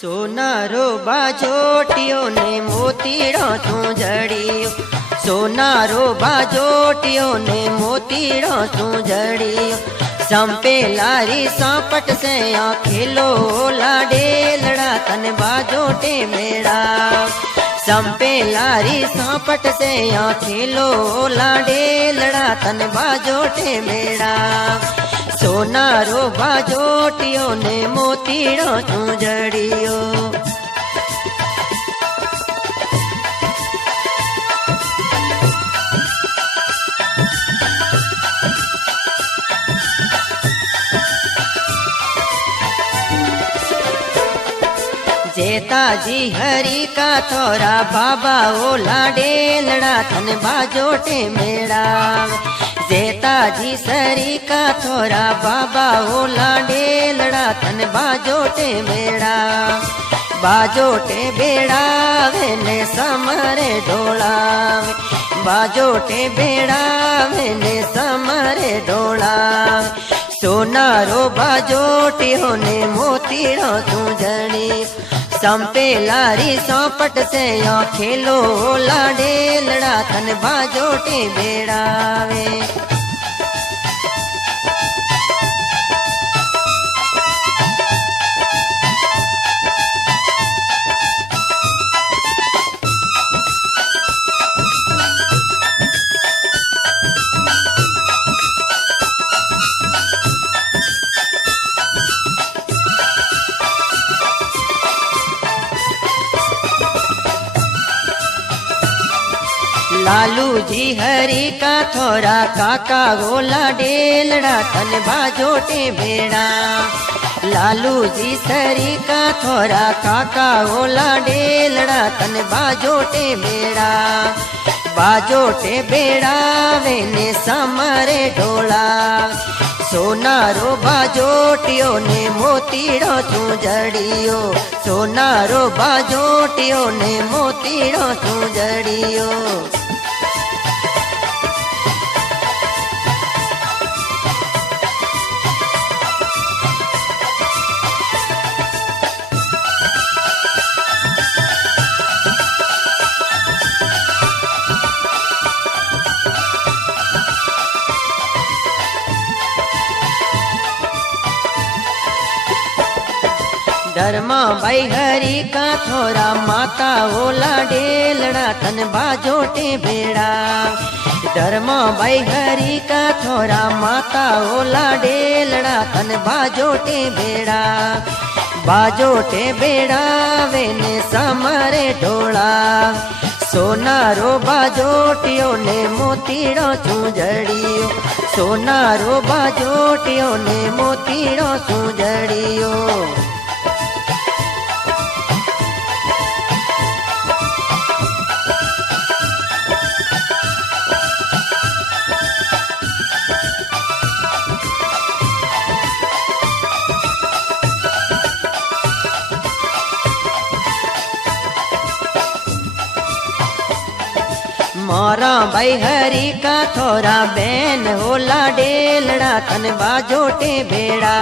सोनारो बाजोटियो ने मोतीड़ो तू जड़ियो, सोनारो बाजोटियो ने मोतीड़ो तू जड़ियो। संपे लारी सांपट से खेलो लाडेलड़ा तन बाजोटे मेड़ा। संपे लारी सांपट से खेलो लाडेलड़ा तन बाजोटे मेड़ा। सोनारो बाजोटियो ने मोतीड़ो तू जड़ियो। जेताजी हरी का थोरा बाबा ओ लाडेलड़ा तन बाजोटे मेड़ा। जेताजी सरी का थोरा बाबा ओ लाडेलड़ा तन बाजोटे मेड़ा। बाजोटे बेड़ा वेने समरे ढोलावे, बाजोटे बेड़ा वेने समरे ढोलावे। सोनारो बाजोटियो ने मोतीड़ो तू जड़ी। संपे लारी सौपट से खेलो लाडेलड़ा तन बाजोटे बेड़ावे। लालू जी हरी का थोरा काका गोला डेलड़ा तन बाजोटे बेड़ा। लालू जी सरी का थोरा काका गोला डेलड़ा तन बाजोटे बेड़ा। बाजोटे बेड़ा वेने समरे ढोला। सोनारो बाजोटियो ने मोतीड़ो तू जड़ियो, सोनारो बाजोटियो ने मोतीड़ो तू जड़ियो। धर्मा भाई हरी का थोरा माता ओला डेलड़ा तन बाजोटे बेड़ा। धर्मा भाई हरी का थोरा माता ओला डेलड़ा तन बाजोटे बेड़ा। बाजोटे बेड़ा वेने समरे ढोला। सोनारो बाजोटियो ने मोतीड़ो तू जड़ियो, सोनारो बाजोटियो ने मोतीड़ो तू जड़ियो। मोरा भाई हरी का थोरा बैन होला डेलड़ा तन बाजोटे बेड़ा।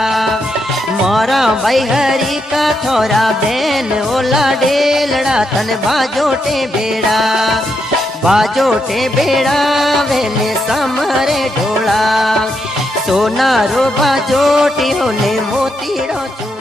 मोरा भाई हरी का थोरा बैन होला डेलड़ा तन बाजोटे बेड़ा। बाजोटे बेड़ा वेने समरे ढोला। सोनारो बाजोटियो ने मोतीड़ो तू